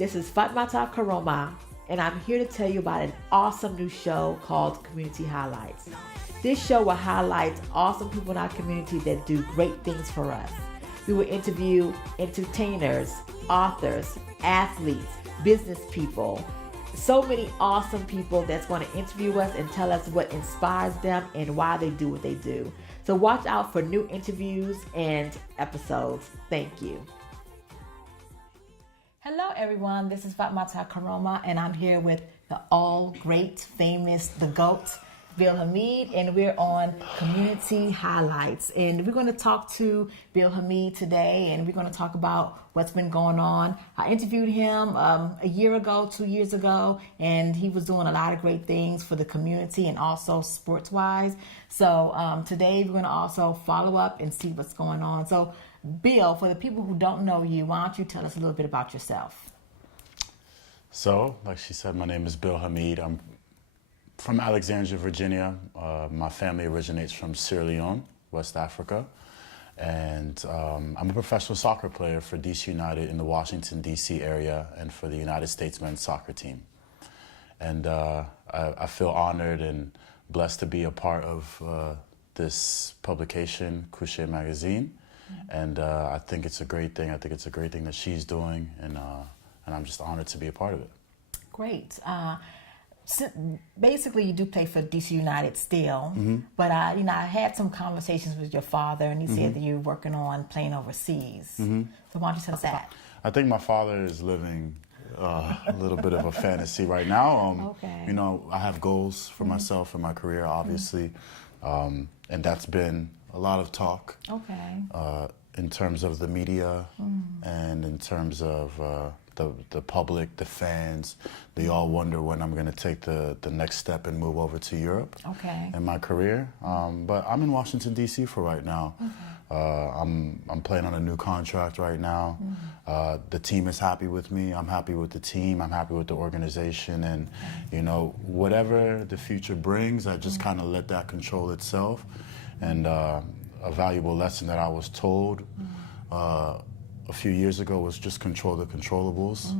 This is Fatmata Koroma, and I'm here to tell you about an awesome new show called Community Highlights. This show will highlight awesome people in our community that do great things for us. We will interview entertainers, authors, athletes, business people, so many awesome people that's going to interview us and tell us what inspires them and why they do what they do. So watch out for new interviews and episodes. Thank you. Hello everyone, this is Fatmata Koroma, and I'm here with the all great, famous, the GOAT, Bill Hamid, and we're on Community Highlights. And we're going to talk to Bill Hamid today, and we're going to talk about what's been going on. I interviewed him a year ago, 2 years ago, and he was doing a lot of great things for the community and also sports-wise. So today we're going to also follow up and see what's going on. So Bill, for the people who don't know you, why don't you tell us a little bit about yourself? So, like she said, my name is Bill Hamid. I'm from Alexandria, Virginia. My family originates from Sierra Leone, West Africa. And I'm a professional soccer player for DC United in the Washington, D.C. area and for the United States men's soccer team. And I feel honored and blessed to be a part of this publication, Couché Magazine. And I think it's a great thing. I think it's a great thing that she's doing, and I'm just honored to be a part of it. Great. So basically, you do play for DC United still, but I had some conversations with your father, and he said that you're working on playing overseas. So why don't you tell us that? I think my father is living a little bit of a fantasy right now. Okay. You know, I have goals for myself and my career, obviously, and that's been a lot of talk. Okay. In terms of the media and in terms of the public, the fans, they all wonder when I'm going to take the next step and move over to Europe in my career. But I'm in Washington, D.C. for right now. I'm playing on a new contract right now. The team is happy with me. I'm happy with the team. I'm happy with the organization. And, you know, whatever the future brings, I just kind of let that control itself. And a valuable lesson that I was told a few years ago was just control the controllables.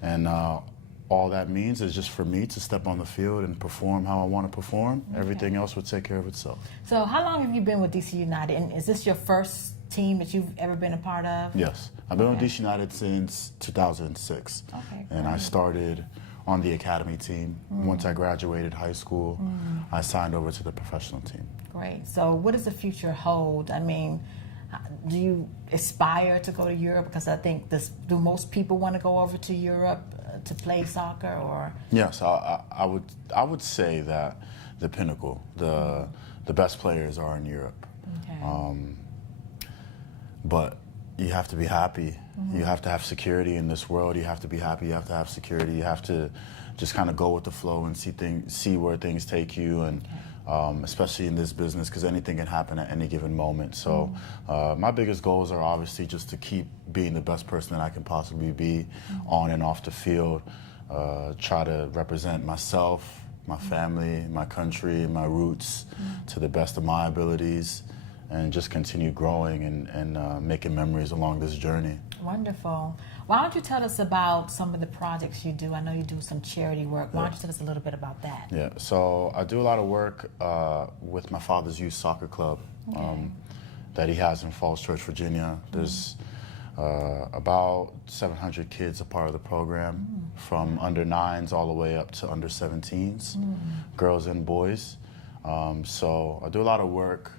And all that means is just for me to step on the field and perform how I want to perform. Everything else would take care of itself. So how long have you been with DC United? And is this your first team that you've ever been a part of? Yes. I've been with DC United since 2006. And I started on the academy team. Once I graduated high school, I signed over to the professional team. Great. So what does the future hold? I mean, do you aspire to go to Europe? Because I think do most people want to go over to Europe to play soccer, or? Yes, I would say that the pinnacle, the best players are in Europe. But you have to be happy. You have to have security in this world. You have to be happy. You have to have security. You have to just kind of go with the flow and see where things take you, and especially in this business, because anything can happen at any given moment. So my biggest goals are obviously just to keep being the best person that I can possibly be on and off the field. Try to represent myself, my family, my country, my roots to the best of my abilities, and just continue growing and making memories along this journey. Wonderful. Why don't you tell us about some of the projects you do? I know you do some charity work. Why don't you tell us a little bit about that? Yeah, so I do a lot of work with my father's youth soccer club that he has in Falls Church, Virginia. There's about 700 kids a part of the program, from under 9s all the way up to under 17s, girls and boys. So I do a lot of work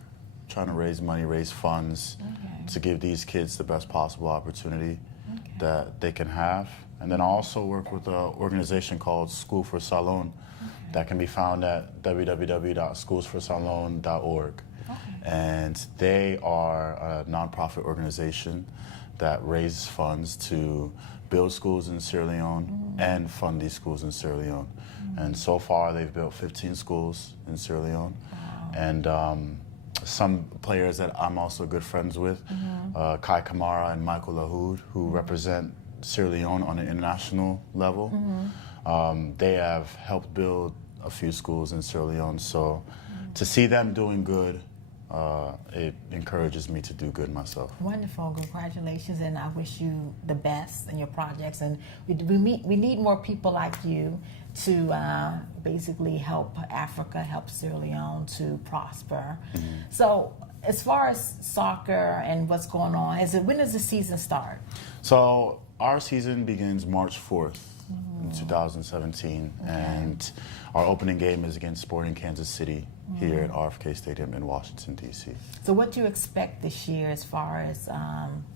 trying to raise money, raise funds to give these kids the best possible opportunity that they can have. And then I also work with an organization called School for Salon that can be found at www.schoolsforsalon.org. And they are a nonprofit organization that raises funds to build schools in Sierra Leone and fund these schools in Sierra Leone. And so far they've built 15 schools in Sierra Leone. And some players that I'm also good friends with, Kai Kamara and Michael Lahoud, who represent Sierra Leone on an international level. They have helped build a few schools in Sierra Leone. So to see them doing good it encourages me to do good myself. Wonderful, congratulations, and I wish you the best in your projects. And we need more people like you to basically help Africa, help Sierra Leone to prosper. Mm-hmm. So, as far as soccer and what's going on, when does the season start? So our season begins March 4th. In 2017, okay. And our opening game is against Sporting Kansas City here at RFK Stadium in Washington, D.C. So what do you expect this year as far as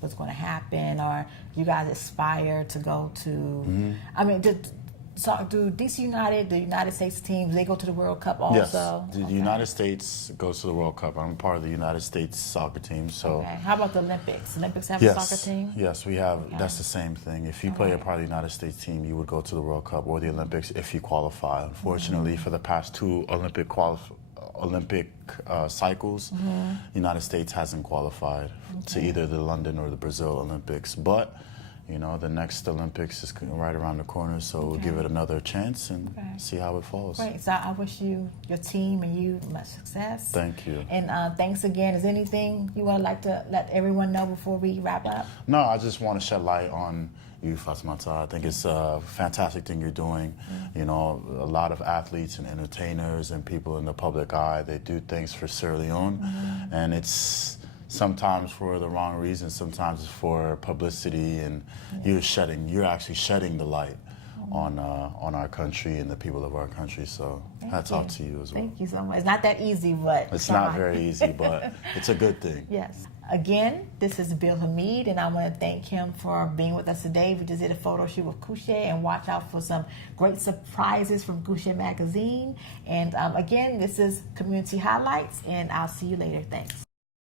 what's going to happen, or you guys aspire to go to, I mean, do DC United, the United States teams, they go to the World Cup also? Yes, the United States goes to the World Cup. I'm part of the United States soccer team. So, okay. How about the Olympics? Olympics have a soccer team? Yes, we have. Okay. That's the same thing. If you play a part of the United States team, you would go to the World Cup or the Olympics if you qualify. Unfortunately, for the past two Olympic cycles, the United States hasn't qualified to either the London or the Brazil Olympics. But you know, the next Olympics is right around the corner, so we'll give it another chance and see how it falls. Great. So I wish you, your team, and you much success. Thank you. And thanks again. Is there anything you would like to let everyone know before we wrap up? No, I just want to shed light on you, Fatmata. I think it's a fantastic thing you're doing. You know, a lot of athletes and entertainers and people in the public eye, they do things for Sierra Leone, and it's sometimes for the wrong reasons, sometimes it's for publicity, and you're actually shedding the light on our country and the people of our country. So hats off to you as well. Thank you so much. It's not that easy, but it's not very easy, but it's a good thing. Yes. Again, this is Bill Hamid, and I want to thank him for being with us today. We just did a photo shoot with Couche, and watch out for some great surprises from Couche Magazine. And again, this is Community Highlights, and I'll see you later. Thanks.